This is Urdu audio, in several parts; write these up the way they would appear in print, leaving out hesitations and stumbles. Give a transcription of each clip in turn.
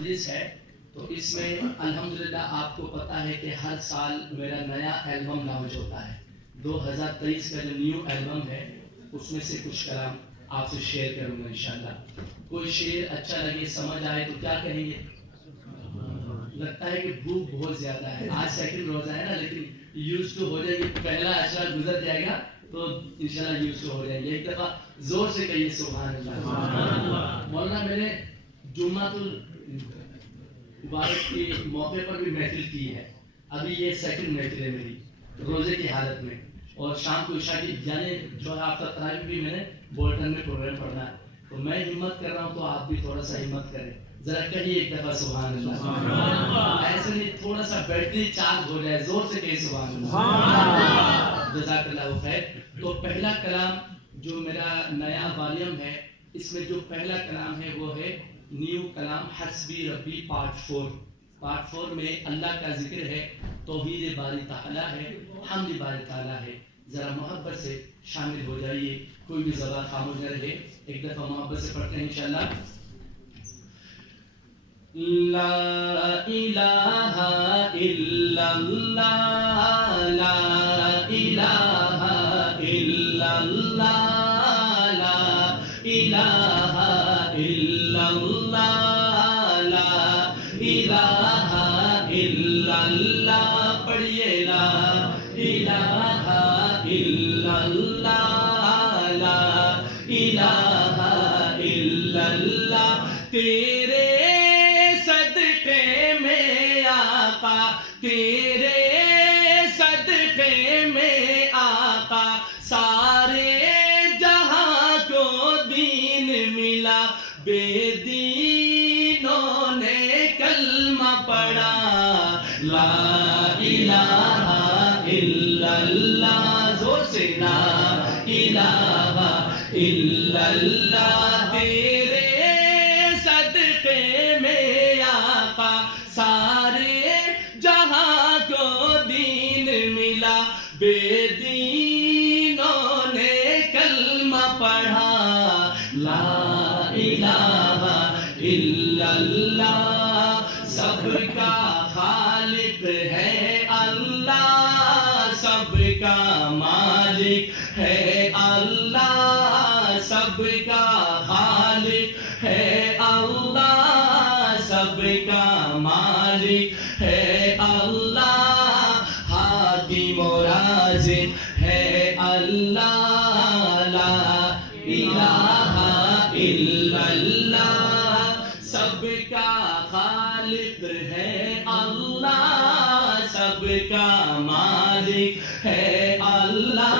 مجلس ہے تو اس میں الحمدللہ آپ کو پتہ ہے کہ ہر سال میرا نیا البم لانچ ہوتا ہے. 2023 کا جو نیو البم ہے اس میں سے کچھ کلام آپ سے شیئر کروں گا انشاءاللہ. کوئی شعر اچھا لگے سمجھ آئے تو کیا کہیں گے؟ لگتا ہے کہ بھوک بہت زیادہ ہے. آج سیکنڈ روزہ ہے نا, لیکن یوز ٹو ہو جائے گی. پہلا اشرا گزر جائے گا تو انشاءاللہ یوز ٹو ہو جائیں گے. ایک دفعہ زور سے کہیے سبحان اللہ. مولانا میں نے جمعۃ المبارک کے موقع پر بھی محفل کی ہے. ابھی یہ سیکنڈ محفل ہے میری روزے کی حالت میں, اور شام کو عشاء کی یعنی جو ہے آفتہ تراویح بھی میں نے بولٹن میں پروگرام پڑھنا ہے. تو میں ہمت کر رہا ہوں تو آپ بھی تھوڑا سا ہمت کریں, ذرا کہیے ایک دفعہ سبحان اللہ. ایسے نہیں, تھوڑا سا بیٹری چارج ہو جائے, زور سے کہیے سبحان اللہ. جزاک اللہ خیر. تو پہلا کلام جو میرا نیا والیوم ہے اس میں جو پہلا کلام ہے وہ ہے نیو کلام حسبی ربی پارٹ 4. پارٹ 4 میں اللہ کا ذکر ہے, توحید باری تعالیٰ ہے, حمد باری تعالیٰ ہے. ذرا محبت سے شامل ہو جائیے, کوئی بھی زبان خاموش نہ رہے. ایک دفعہ محبت سے پڑھتے ہیں انشاءاللہ. لا الہ الا اللہ, لا الہ الا اللہ, لا الہ الا اللہ, لا الہ الا اللہ. پڑھیے لا الہ الا اللہ, لا الہ الا اللہ. تیرے صدقے میں آقا, تیرے صدقے میں آقا, سارے جہاں کو دین ملا. بے دینوں نے کلمہ پڑھا, لا الہ الا اللہ. زور سے لا الہ الا اللہ. تیرے صدقے میں آقا سارے جہاں کو دین ملا. بے دینوں نے کلمہ پڑھا, لا الہ الا اللہ. سب کا خالق ہے اللہ, سب کا مالک ہے اللہ, سب کا خالق ہے اللہ, سب کا مالک ہے اللہ. حاکم و رازق ہے اللہ, لا الہ الا اللہ. سب کا خالق ہے اللہ, سب کا مالک ہے اللہ.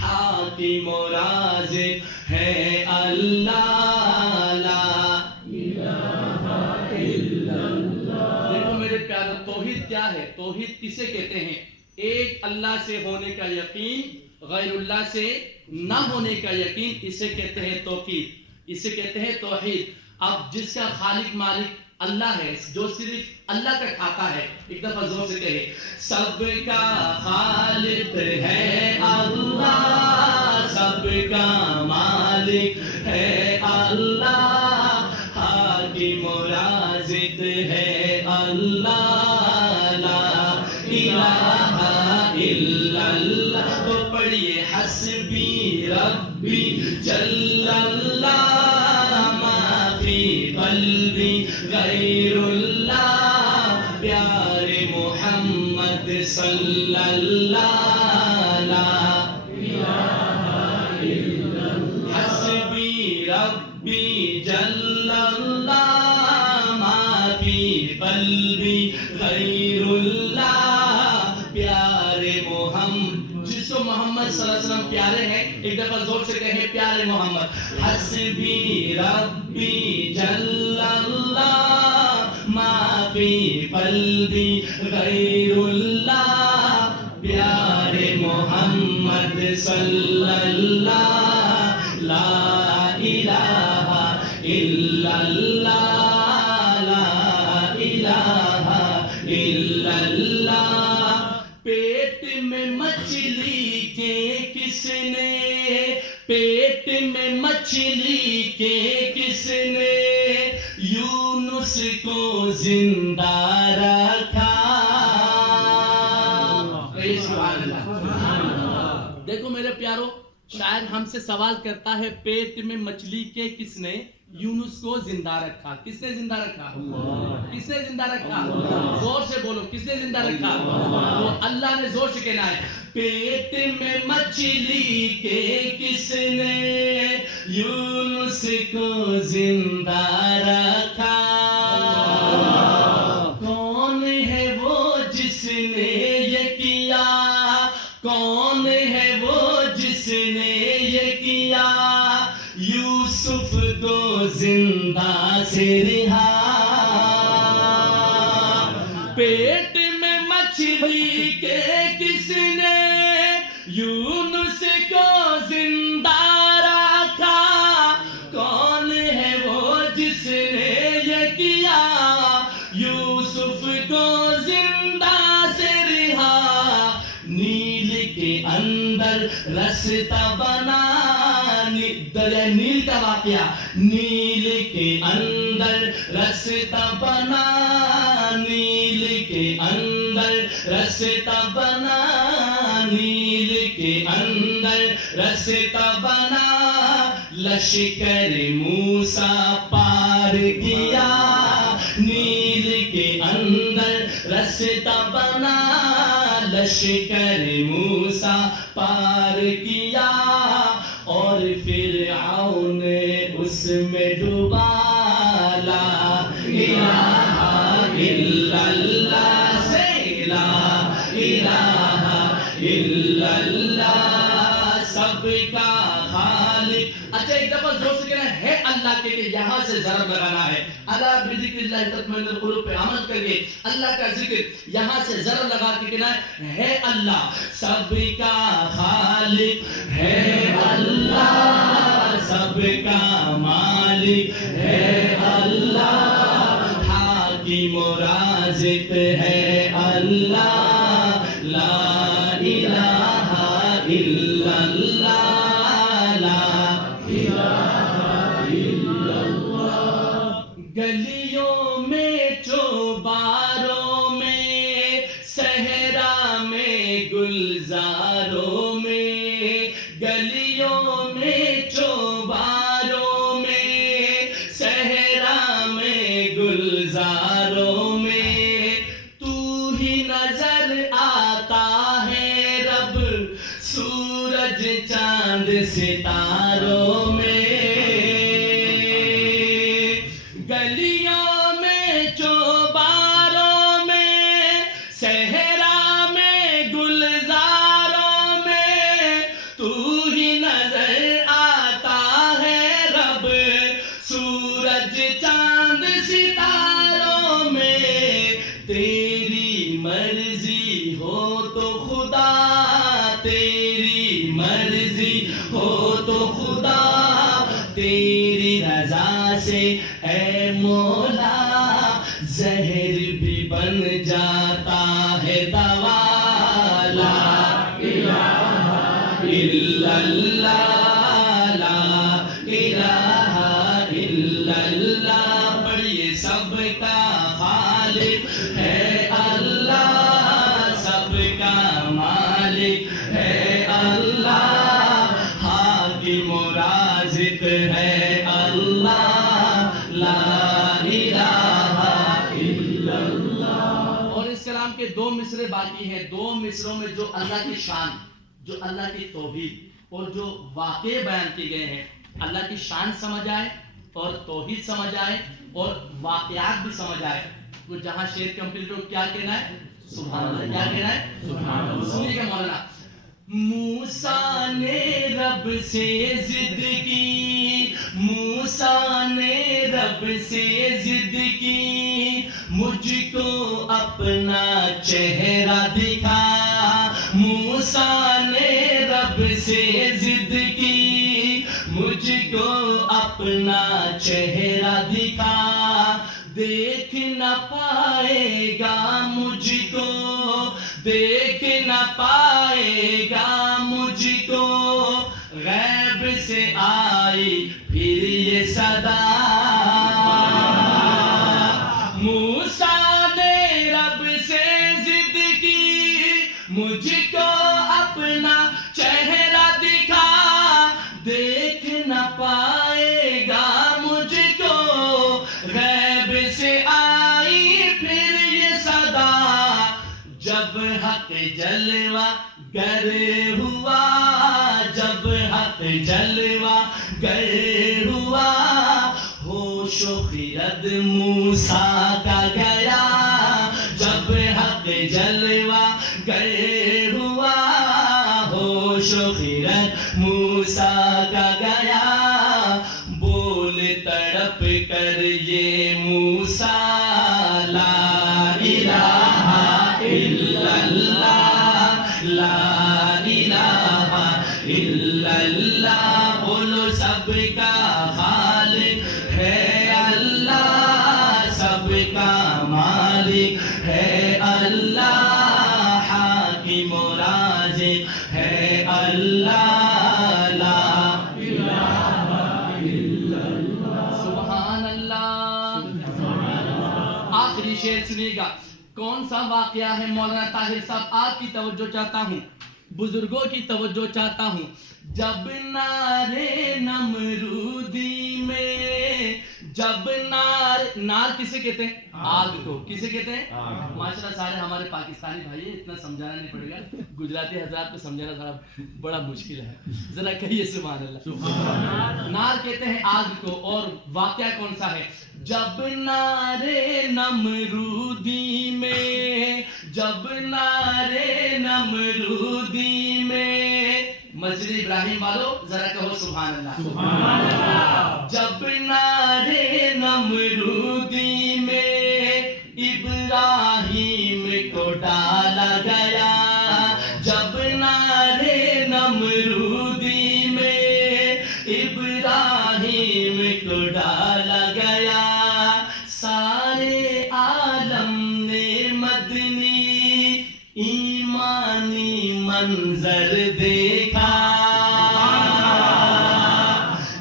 حاکم و رازق ہے اللہ, لا الہ الا اللہ. دیکھو میرے پیارے, توحید کیا ہے؟ توحید کسے کہتے ہیں؟ ایک اللہ سے ہونے کا یقین, غیر اللہ سے نہ ہونے کا یقین, اسے کہتے ہیں توحید, اسے کہتے ہیں توحید. اب جس کا خالق مالک اللہ ہے, جو صرف اللہ کا کھاتا ہے, ایک دفعہ زور سے کہے سب کا خالق ہے اللہ, سب کا مالک ہے اللہ. حاکم و رازق ہے اللہ, لا الہ الا اللہ. تو پڑھیے حسبی ربی جل اللہ, ما فی قلبی غیر اللہ, پیارے محمد صلی اللہ, لا الہ الا اللہ. حسبی ربی جل اللہ, ما فی قلبی غیر اللہ, پیارے محمد. جس کو محمد صلی اللہ علیہ وسلم پیارے ہیں ایک دفعہ زور سے کہیں پیارے محمد. حسبی ربی جل اللہ, ما فی قلبی غیر اللہ, پیارے محمد صلی اللہ, لا الہ الا اللہ, لا الہ الا اللہ. پیٹ میں مچھلی کے کس نے, پیٹ میں مچھلی کے کس نے, یوں یونس کو زندہ رکھا. سبحان اللہ. دیکھو میرے پیارو، شاید ہم سے سوال کرتا ہے پیٹ میں مچھلی کے کس نے یونس کو زندہ رکھا؟ کس نے زندہ رکھا؟ کس نے زندہ رکھا؟ زور سے بولو، کس نے زندہ رکھا؟ تو اللہ نے زور سے کہنا ہے پیٹ میں مچھلی کے کس نے یونس کو زندہ رکھا. کون ہے وہ جس نے یہ کیا؟ کون ہے وہ جس نے یہ کیا؟ یوسف کو زندہ سے رہا. پیٹ میں مچھلی کے کس نے یونس کو زندہ رکھا؟ کون ہے وہ جس نے یہ کیا؟ یوسف کو زندہ سے رہا. نیل کے اندر رستہ بنا. دریا نیل کا واقعہ. نیل کے اندر رستہ بنا. نیل کے اندر رستہ بنا. نیل کے اندر رستہ بنا. لشکر موسیٰ پار کیا. نیل کے اندر رستہ بنا. لشکر موسیٰ پار کیا. اور فرعون نے اس میں ڈوبا. لا الہ الا اللہ سے لا الہ الا اللہ سب کا خالق. اچھا ایک دفعہ زور سے کہنا ہے اللہ کے کہ یہاں سے ضرب لگانا ہے. اللہ بذکر اللہ تطمئن القلوب پہ عمل کریے. اللہ کا ذکر یہاں سے ضرب لگا کے کہنا ہے اللہ سب کا خالق ہے. اللہ سب کا مالک ہے. اللہ حاکم و رازق ہے. اللہ لا الہ الا اللہ. لا الہ الا اللہ. گلیوں میں چوباروں میں صحرا میں گلزاروں میں. گلیوں میں چوباروں میں صحرا میں گلزاروں میں تو ہی نظر آتا ہے رب سورج چاند ستاروں میں. گلیوں میں چوباروں میں صحرا میں گلزاروں میں تو ہی نظر آتا ہے رب سورج چاند ستاروں میں. تیری مرضی ہو تو خدا. تیری مرضی ہو تو خدا. تیری رضا سے اے مولا زہر بھی بن جاتا ہے دوا. لا الہ الا اللہ. لا الہ الا اللہ. پڑھیے سب کا خالق ہے اللہ. سب کا مالک ہے اللہ. حاکم و رازق ہے اللہ. لا الہ الا اللہ. اور اس کلام کے دو مصرے باقی ہیں. دو مصروں میں جو اللہ کی شان، جو اللہ کی توحید اور جو واقعے بیان کیے گئے ہیں، اللہ کی شان سمجھ آئے اور توحید سمجھ آئے اور واقعات بھی سمجھ آئے. وہ جہاں شعر کمپلیٹ ہو کیا کہنا ہے؟ سبحان اللہ. کیا کہنا ہے؟ سبحان اللہ. سنیے گا مولانا. موسیٰ نے رب سے ضد کی. موسیٰ نے رب سے ضد کی. مجھ کو اپنا چہرہ دکھا. موسیٰ نے رب سے ضد کی. مجھ کو اپنا چہرہ دکھا. دیکھ نہ پائے گا مجھ کو. دیکھ نہ پائے گا مجھ کو. غیب سے آئی پھر یہ صدا. اپنا چہرہ دکھا دیکھ نہ پائے گا مجھ کو غیب سے آئی پھر یہ صدا جب حق جلوہ گر ہوا جب حق جلوہ گر ہوا ہوش و خرد موسیٰ کا گیا جب حق جلوہ گر ہوا ہوش و خرد موسیٰ کا گیا بول تڑپ کر یہ موسیٰ لا الہ الا اللہ لا الہ الا اللہ بولو سب کا خالق ہے اللہ سب کا مالک ہے اللہ حاکم و رازق ہے اللہ لا الہ الا اللہ سبحان اللہ آخری شعر سنیے گا کون سا واقعہ ہے مولانا طاہر صاحب آپ کی توجہ چاہتا ہوں بزرگوں کی توجہ چاہتا ہوں جب نارے نمرودی میں جب نار کسے کہتے ہیں آگ کو کسے کہتے ہیں ماشاءاللہ سارے ہمارے پاکستانی بھائی اتنا سمجھانا نہیں پڑے گا گجراتی حضرات کو سمجھانا تھوڑا بڑا مشکل ہے ذرا کہیے سبحان اللہ نار کہتے ہیں آگ کو اور واقعہ کون سا ہے جب نارے نمرودی میں جب نارے نمرودی میں مسجد ابراہیم والو ذرا کہو سبحان اللہ سبحان اللہ جب نارے نمرودی میں ابراہیم کو ڈالا گیا جب نارے نمرودی میں ابراہیم کو ڈالا گیا سارے عالم نے مدنی ایمانی منظر دیکھا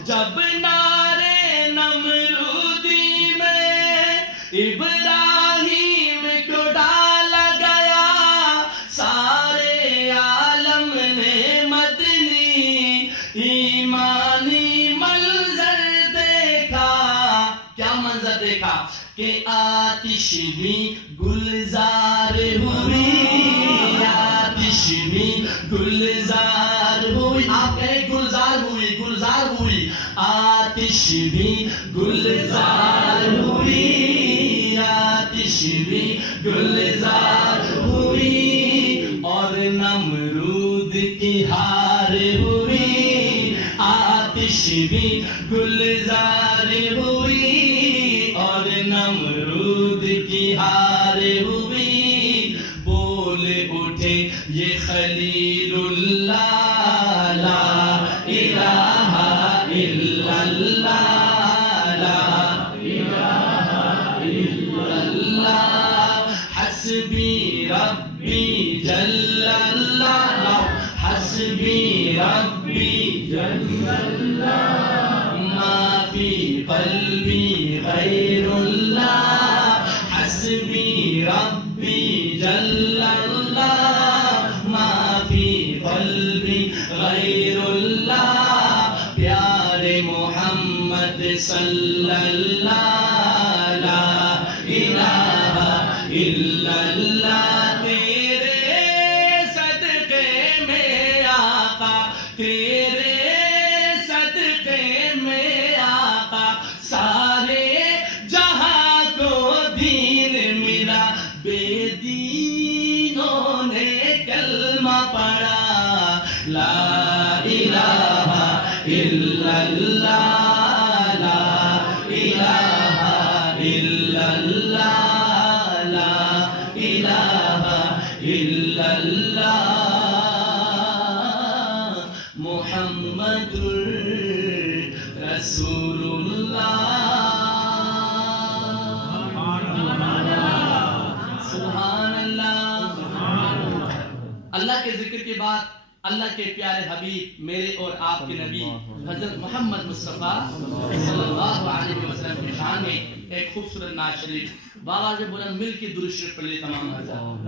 جب نارے نمرودی میں ابراہیم کو ڈالا گیا سارے عالم نے مدنی ایمانی منظر دیکھا کیا منظر دیکھا کہ آتش بھی گلزار ہوئی آتش بھی گلزار ہوئی آپ کہیں گلزار ہوئی گلزار ہوئی آتش بھی گلزار ہوئی آتش بھی گلزار ہوئی اور نمرود کی ہار ہوئی آتش بھی گلزار ہوئی اور نمرود کی ہار ہوئی بول اٹھے یہ خلیل اللہ لا الہ الا اللہ لا الہ الا اللہ حسبی ربی جل اللہ حسبی ربی جل اللہ ما فی قلبی غیر اللہ حسبی ربی جل اللہ ما فی قلبی غیر اللہ پیارے محمد صلی اللہ لا الہ الا اللہ تیرے صدقے میں آقا تیرے صدقے میں آقا سارے جہاں کو دین ملا بے دینوں نے کلمہ پڑھا لا الہ الا اللہ لا الہ الا اللہ لا الہ الا اللہ محمد رسول اللہ سبحان اللہ اللہ کے ذکر کے بعد اللہ کے پیارے حبیب میرے اور آپ کے نبی حضرت محمد مصطفیٰ صلی اللہ علیہ وسلم کی شان میں ایک خوبصورت نعت شریف بآواز بلند مل کے درود شریف پڑھ لیں تمام حضرات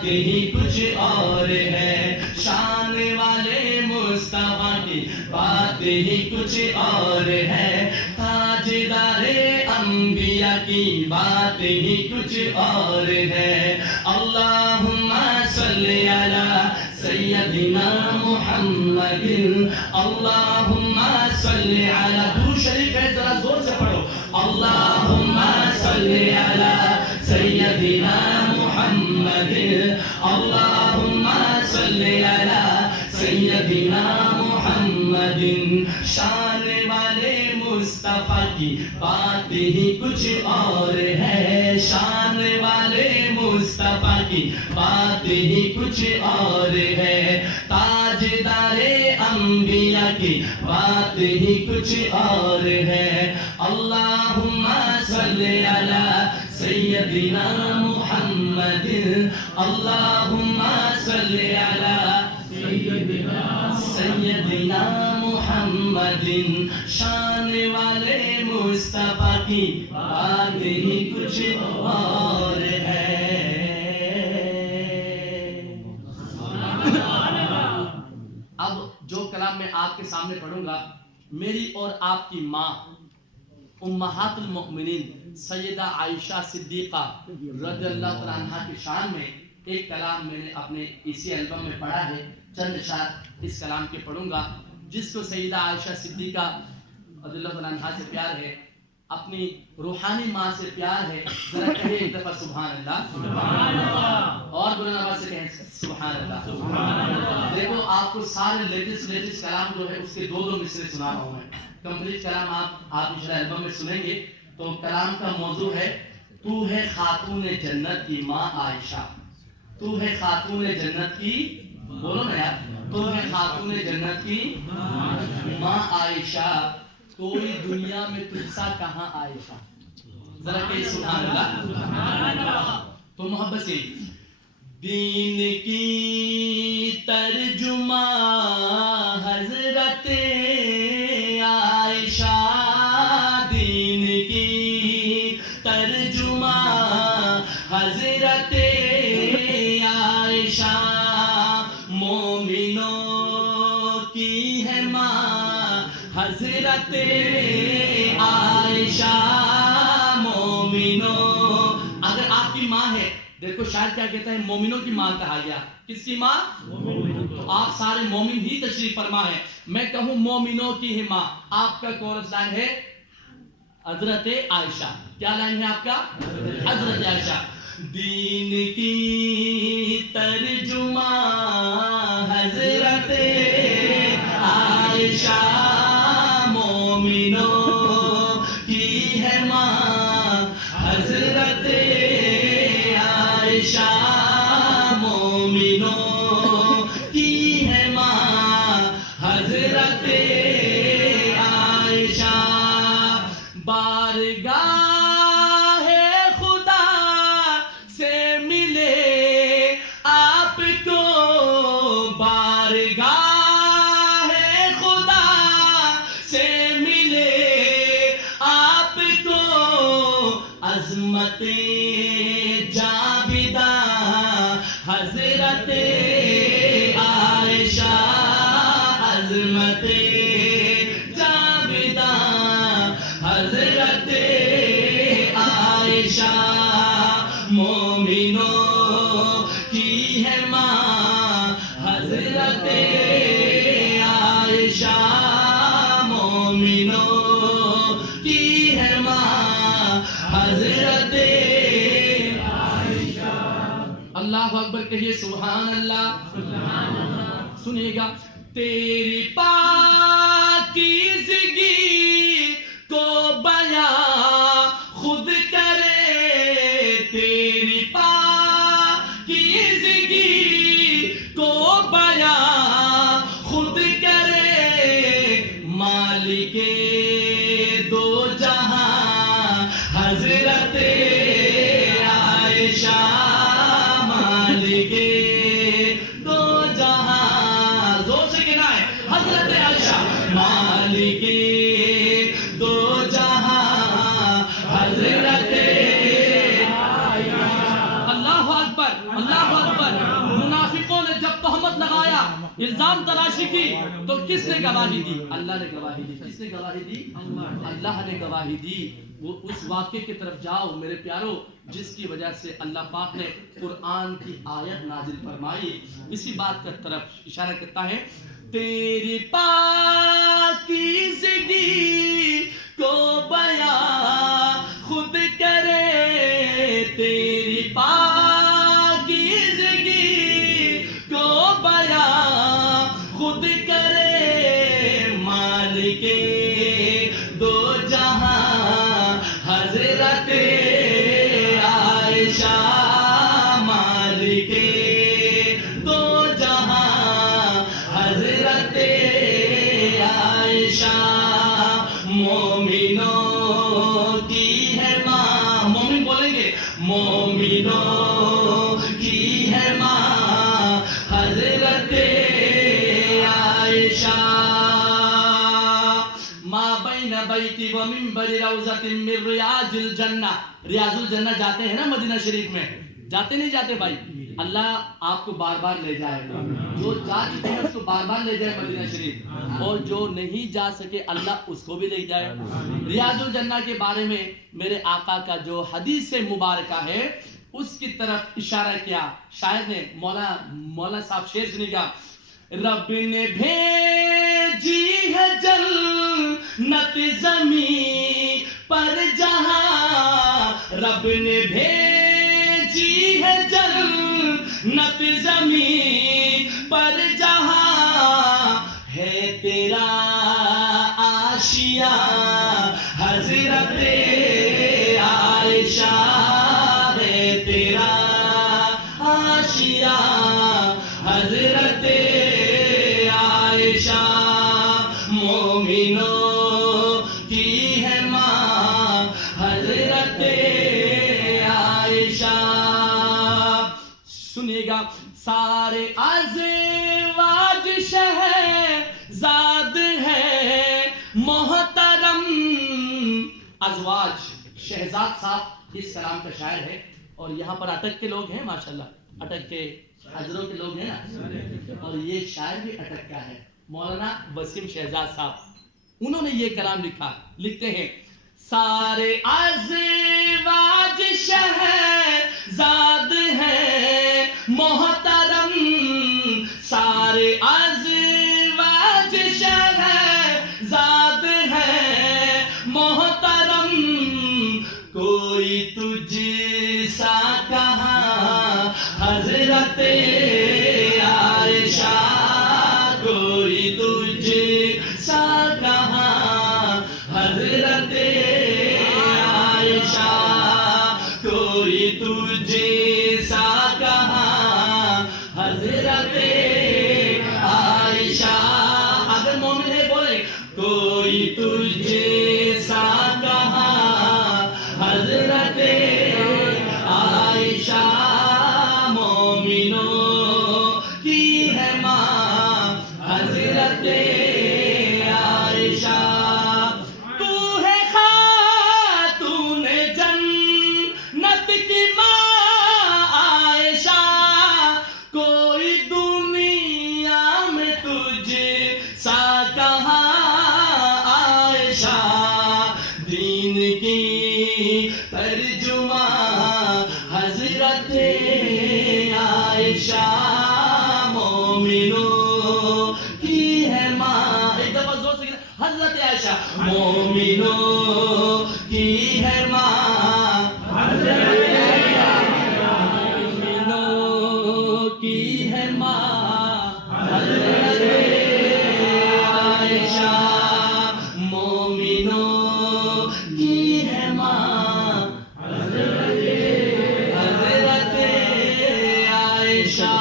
بات ہی کچھ اور ہے، شان والے مصطفیٰ کی بات ہی کچھ اور ہے، تاجدار انبیاء کی بات ہی کچھ اور ہے۔ اللہم صلی علی سیدنا محمد، اللہم صلی علی، درود شریف ہے ذرا زور سے پڑھو، اللہم صلی علی سیدنا محمد، اللہم صلی علی سیدنا محمد، شان والے مصطفیٰ کی بات ہی کچھ اور ہے، شان والے مصطفیٰ کی بات ہی کچھ اور ہے، تاجدار انبیاء کی بات ہی کچھ اور ہے۔ اللہم صلی علی سیدنا محمد، اللہم صلی علی سیدنا محمد، شان والے مصطفیٰ کی بات ہی کچھ اور ہے۔ اب جو کلام میں آپ کے سامنے پڑھوں گا، میری اور آپ کی ماں امہات المؤمنین سیدہ عائشہ صدیقہ رضی اللہ تعالیٰ عنہ کی شان میں ایک کلام میں نے اپنے اسی البم میں پڑھا ہے، چند اشعار اس کلام کے پڑھوں گا، جس کو سیدہ عائشہ صدیقہ رضی اللہ تعالیٰ عنہ سے پیار ہے، اپنی روحانی ماں سے پیار ہے، ذرا کہے ایک دفعہ سبحان اللہ، سبحان اللہ، اور بلند آواز سے کہیں سبحان اللہ، سبحان اللہ۔ دیکھو آپ کو سارے لیٹسٹ کلام جو ہے اس کے دو مصرے سنا رہا ہوں میں، کمپلیٹ کلام آپ انشاءاللہ البم میں سنیں گے۔ تو کلام کا موضوع ہے تو ہے خاتون جنت کی ماں عائشہ، تو ہے خاتون جنت کی، بولو نا یار، تو ہے خاتون جنت کی ماں عائشہ، کوئی دنیا میں تجھ سا کہاں عائشہ، ذرا کہ سبحان اللہ۔ تو محبت سے دین کی ترجمہ حضرت عائشہ، دین کی ترجمہ حضرت عائشہ، مومنوں کی ہے ماں حضرت عائشہ، مومنوں، اگر آپ کی ماں ہے، دیکھو شاعر کیا کہتا ہے، مومنوں کی ماں کہا گیا، کس کی ماں؟ تو آپ سارے مومن ہی تشریف فرما ہے، میں کہوں مومنوں کی ہے ماں، آپ کا کورس لائن ہے حضرت عائشہ، کیا لائن ہے آپ کا؟ حضرت عائشہ، دین کی ترجمہ حضرت عائشہ، مومنوں کی ہے ماں حضرت عائشہ، مومنوں کی ہے ماں حضرت عائشہ، بارگاہ خدا سے ملے آپ کو، بارگاہ خدا سے ملے آپ کو، عظمت جاویداں حضرت عائشہ، عظمت جاویداں حضرت عائشہ، مومنوں کی ہے ماں حضرت عائشہ، مومنوں کی ہے ماں حضرت عائشہ۔ اللہ اکبر کہیے سبحان اللہ، سبحان اللہ۔ سنیے گا، تیری پاکیزگی کو بیان خود کرے، تیری پاکیزگی کو بیان خود کرے، مالک دو جہاں حضرت عائشہ، مالک دو جہاں، زور سے کہنا ہے حضرت عائشہ، مالک دو جہاں حضرت عائشہ۔ اللہ اکبر، اللہ اکبر، عاشقی تو کس نے گواہی دی؟ اللہ نے گواہی دی. کس نے گواہی دی؟ اللہ نے گواہی دی. وہ اس واقعے کی طرف جاؤ میرے پیارو جس کی وجہ سے اللہ پاک نے قرآن کی آیت نازل فرمائی. اسی بات کی طرف اشارہ کرتا ہے. تیری پاکیزگی کو بیان خود کرے، تیری پاکیزگی کو بیان خود کرے، مالک دو جہاں حضرت عائشہ، مالک دو جہاں حضرت عائشہ، مومنوں کی ہے ماں. مومن بولیں گے مومنوں کی ہے ماں حضرت عائشہ. ما بین بیتی و منبر روضۃ من ریاض الجنہ. ریاض الجنہ جاتے ہیں نا مدینہ شریف میں؟ جاتے نہیں جاتے بھائی؟ اللہ آپ کو بار بار لے جائے گا. جو جا چکے ہیں اس کو بار بار لے جائے مدینہ شریف، اور جو نہیں جا سکے اللہ اس کو بھی لے جائے. ریاض الجنہ کے بارے میں میرے آقا کا جو حدیث مبارکہ ہے اس کی طرف اشارہ کیا شاعر نے. مولا صاحب شعر سنیے گا. رب نے بھیجی ہے جنت زمین پر جہاں، رب نے بھیجی ہے جنت زمین پر جہاں، ہے تیرا آشیاں حضرت عائشہ، ہے تیرا آشیاں حضرت عائشہ، مومنوں کی ہے ماں حضرت عائشہ. سنیے گا. سارے ازواج شہزاد ہے محترم. ازواج شہزاد صاحب اس کلام کا شاعر ہے، اور یہاں پر اٹک کے لوگ ہیں ماشاءاللہ، اٹک کے حضروں کے لوگ ہیں نا، اور یہ شاعر بھی اٹک کا ہے مولانا وسیم شہزاد صاحب. انہوں نے یہ کلام لکھا. لکھتے ہیں سارے ازواج شہزاد ہے محترم، سارے ازواج شہزاد ہے محترم، کوئی تجھ سا کہاں حضرت عائشہ، کوئی تجھ سا کہاں حضرت عائشہ، کوئی تجھ سا کہاں حضرت عائشہ. اگر مومن ہے بولے کوئی تجھ سا کہاں حضرت عائشہ، مومنوں کی ہے ماں حضرت عائشہ. تو ہے خاتون جنت کی ماں عائشہ، کوئی دنیا میں تجھ سا کہاں عائشہ، دین کی ترجمہ حضرت عائشہ، مومنوں کی ہے ماں. ایک دفعہ زور سے حضرت عائشہ، مومنوں کی ہے ماں حضرت عائشہ، مومنوں کی ہے ماں حضرت عائشہ، مومنوں کی ہے ماں حضرت عائشہ.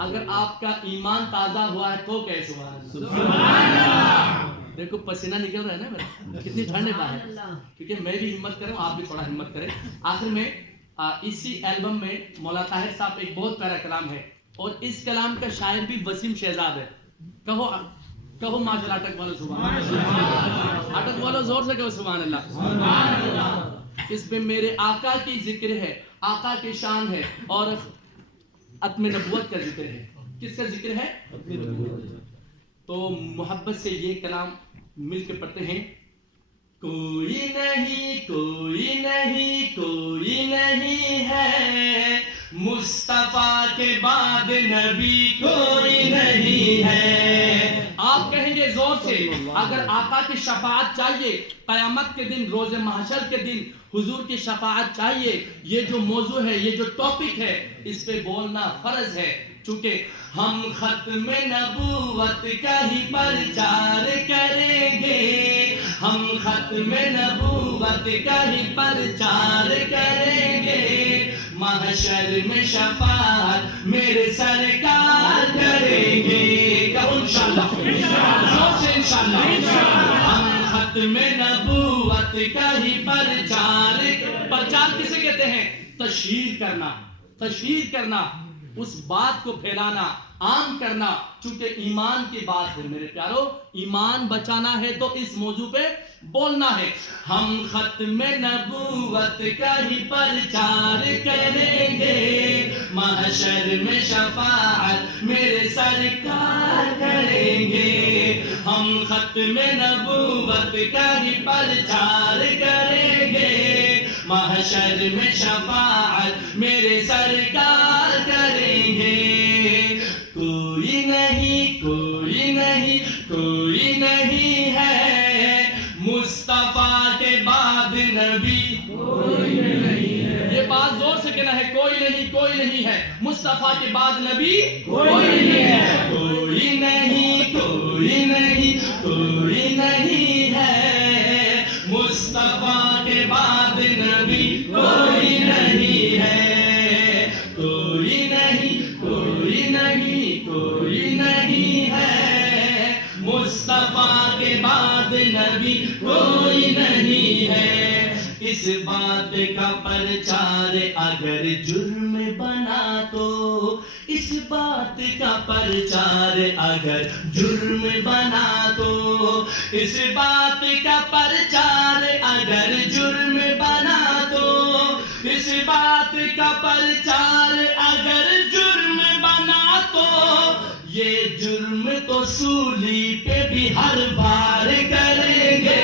اگر آپ کا ایمان تازہ ہوا ہے تو کہہ سبحان اللہ. دیکھو پسینہ نکل رہا ہے نا میرا، کتنی ٹھنڈ ہے باہر، کیونکہ میں بھی ہمت کروں، آپ بھی تھوڑا ہمت کریں. آخر میں اسی البم میں مولا طاہر صاحب ایک بہت پیارا کلام ہے، اور اس کلام کا شاعر بھی وسیم شہزاد ہے. کہو ماشاءاللہ اٹک والو سبحان اللہ، اٹک والو زور سے کہو سبحان اللہ. اس میں میرے آقا کی ذکر ہے، آقا کی شان ہے، اور ختم نبوت کا ذکر ہے. کس کا ذکر ہے؟ تو محبت سے یہ کلام مل کے پڑھتے ہیں. کوئی نہیں کوئی نہیں کوئی نہیں ہے مصطفیٰ کے بعد نبی کوئی نہیں ہے. آپ کہیں گے زور سے اگر آقا کی شفاعت چاہیے قیامت کے دن روز محشر کے دن حضور کی شفاعت چاہیے, یہ جو موضوع ہے یہ جو ٹاپک ہے اس پہ بولنا فرض ہے, چونکہ ہم ختم نبوت کا ہی پرچار کریں گے, ہم ختم نبوت کا ہی پرچار کریں گے, محشر میں شفاعت میرے سرکار کریں گے. کہو انشاءاللہ, زور سے انشاءاللہ. ہم ختم نبوت کا ہی پرچار کسے کہتے ہیں؟ تشہیر کرنا, تشہیر کرنا, اس بات کو پھیلانا, عام کرنا, چونکہ ایمان کی بات ہے میرے پیارو, ایمان بچانا ہے تو اس موضوع پہ بولنا ہے. ہم ختم نبوت کا ہی پرچار کریں گے, محشر میں شفاعت میرے سرکار کریں گے, ہم ختم نبوت کا ہی پرچار کریں گے, محشر میں شفاعت میرے سرکار کریں گے. کوئی نہیں کوئی نہیں کوئی نہیں ہے مصطفیٰ کے بعد نبی کوئی نہیں ہے. یہ بات زور سے کہنا ہے, کوئی نہیں ہے مصطفیٰ کے بعد نبی کوئی نہیں ہے. کوئی نہیں کوئی نہیں کوئی نہیں ہے مصطفیٰ کے بعد نبی کوئی نہیں ہے. کوئی نہیں کوئی نہیں کوئی نہیں ہے مصطفیٰ کے بعد نبی کوئی نہیں ہے. اس بات کا پرچار اگر جرم بنا تو, اس بات کا پرچار اگر جرم بنا تو, اس بات کا پرچار اگر جرم بنا تو, اس بات کا پرچار اگر جرم بنا تو, یہ جرم تو سولی پہ بھی ہر بار کریں گے,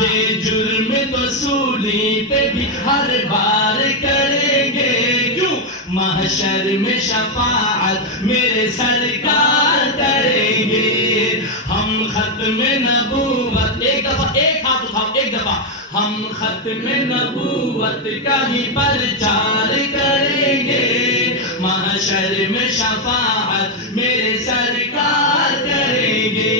یہ جرم تو سولی پہ بھی ہر بار کریں گے. کیوں؟ محشر میں شفاعت میرے سرکار کریں گے. ہم ختم نبوت, ایک دفعہ ایک ہاتھ اٹھاؤ, ایک دفعہ. ہم ختم نبوت کا ہی پرچار کریں گے, محشر میں شفاعت میرے سرکار کریں گے.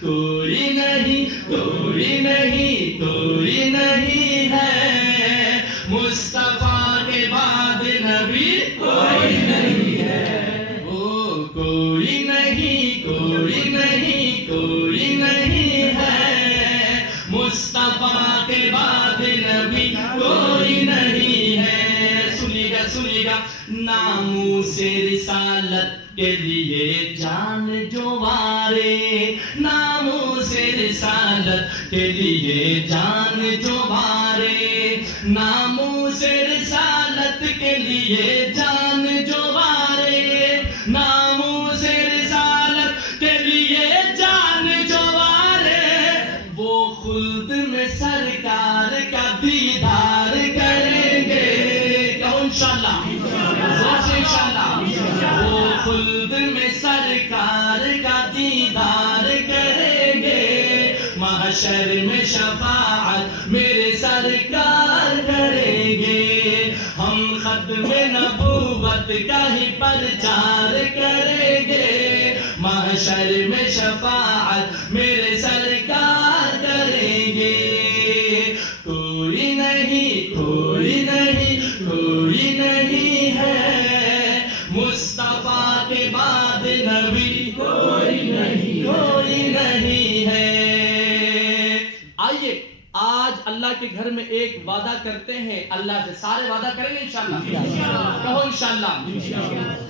کوئی نہیں کوئی نہیں کوئی نہیں ہے مصطفیٰ کے بعد نبی کوئی نہیں ہے. او کوئی نہیں کوئی نہیں کوئی نہیں ہے مصطفیٰ کے بعد نبی کوئی نہیں ہے. سنیے گا ناموس رسالت کے لیے جان جو وارے, ناموس رسالت کے لیے جان جو وارے, ناموس رسالت کے لیے جان جو وارے, ناموس رسالت کے لیے جان جو وارے, وہ خلد میں سرکار کا دیدار کریں گے. کہو انشاءاللہ, زور سے انشاءاللہ. وہ خلد میں سرکار کا دیدار کریں گے, محشر میں شفاعت میرے سرکار کریں گے. ہم ختم نبوت کا ہی پرچار کریں گے, محشر میں شفاعت میرے سرکار کریں گے. کوئی نہیں کوئی نہیں کوئی نہیں ہے مصطفیٰ کے بعد نبی کوئی نہیں کوئی نہیں ہے. آئیے آج اللہ کے گھر میں ایک وعدہ کرتے ہیں اللہ سے. سارے وعدہ کریں گے انشاءاللہ, کہو انشاءاللہ.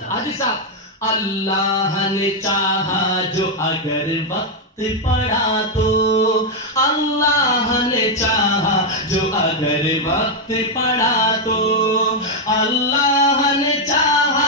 حاجی صاحب, اللہ نے چاہا جو اگر وقت پڑا تو, اللہ نے چاہا جو اگر وقت پڑا تو, اللہ نے چاہا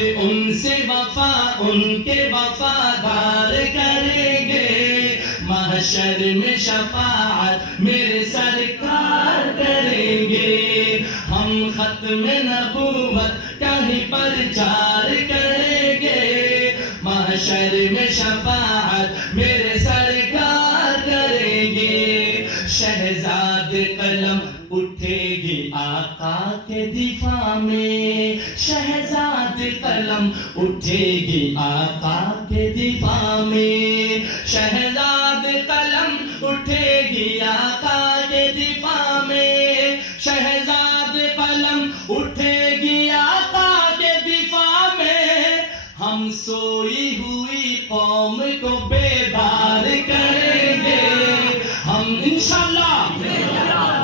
پھر ان سے وفا ان کے وفادار کریں گے، محشر میں شفاعت میرے سرکار کریں گے، ہم ختم نبوت کا ہی پرچار کریں گے، محشر میں شفاعت میرے سرکار کریں گے، شہزاد قلم اٹھے گی آقا کے دفاع میں، شہزاد قلم اٹھے گی آقا کے دفاع میں، شہزاد قلم اٹھے گی آقا کے دفاع میں، شہزاد قلم اٹھے گی آقا کے دفاع میں، ہم سوئی ہوئی قوم کو بیدار کریں گے، ہم انشاءاللہ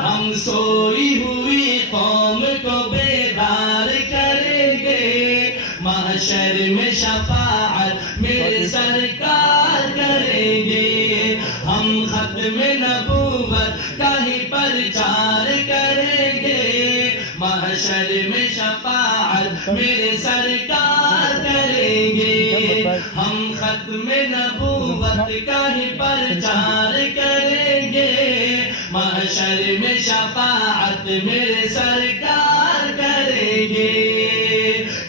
ہم سوئی ہوئی قوم کو بیدار کریں گے، محشر میں شفاعت میرے سرکار کریں گے، ہم ختم نبوت کا ہی پرچار کریں گے، محشر میں شفاعت میرے سرکار کریں گے، ہم ختم نبوت کا ہی پرچار کریں گے، محشر میں شفاعت میرے سرکار کریں گے،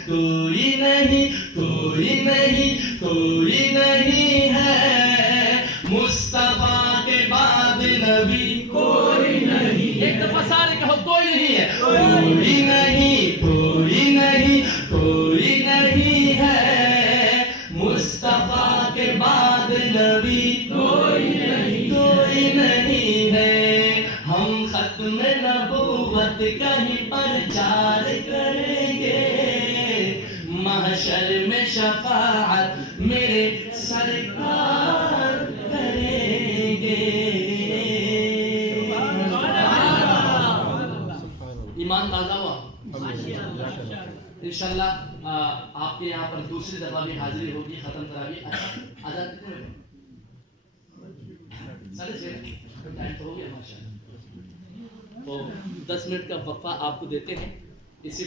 کوئی نہیں کوئی نہیں کوئی نہیں ہے مصطفیٰ کے بعد نبی، کوئی نہیں، ایک دفعہ سارے کہو کوئی نہیں ہے، کوئی نہیں کوئی نہیں کوئی نہیں ہے مصطفیٰ کے بعد نبی، کوئی نہیں کوئی نہیں ہے، ہم ختم نبوت کا ہی پرچار کریں گے، محشر میں شفاعت میرے سرکار کریں گے۔ ایمان تازہ ہوا انشاءاللہ، آپ کے یہاں پر دوسری دفعہ بھی حاضری ہوگی ختم تراویح۔ آزاد کتنے بجے؟ 6:30 ٹائم تو ہو گیا ماشاءاللہ، تو 10 منٹ کا وقفہ آپ کو دیتے ہیں، اسی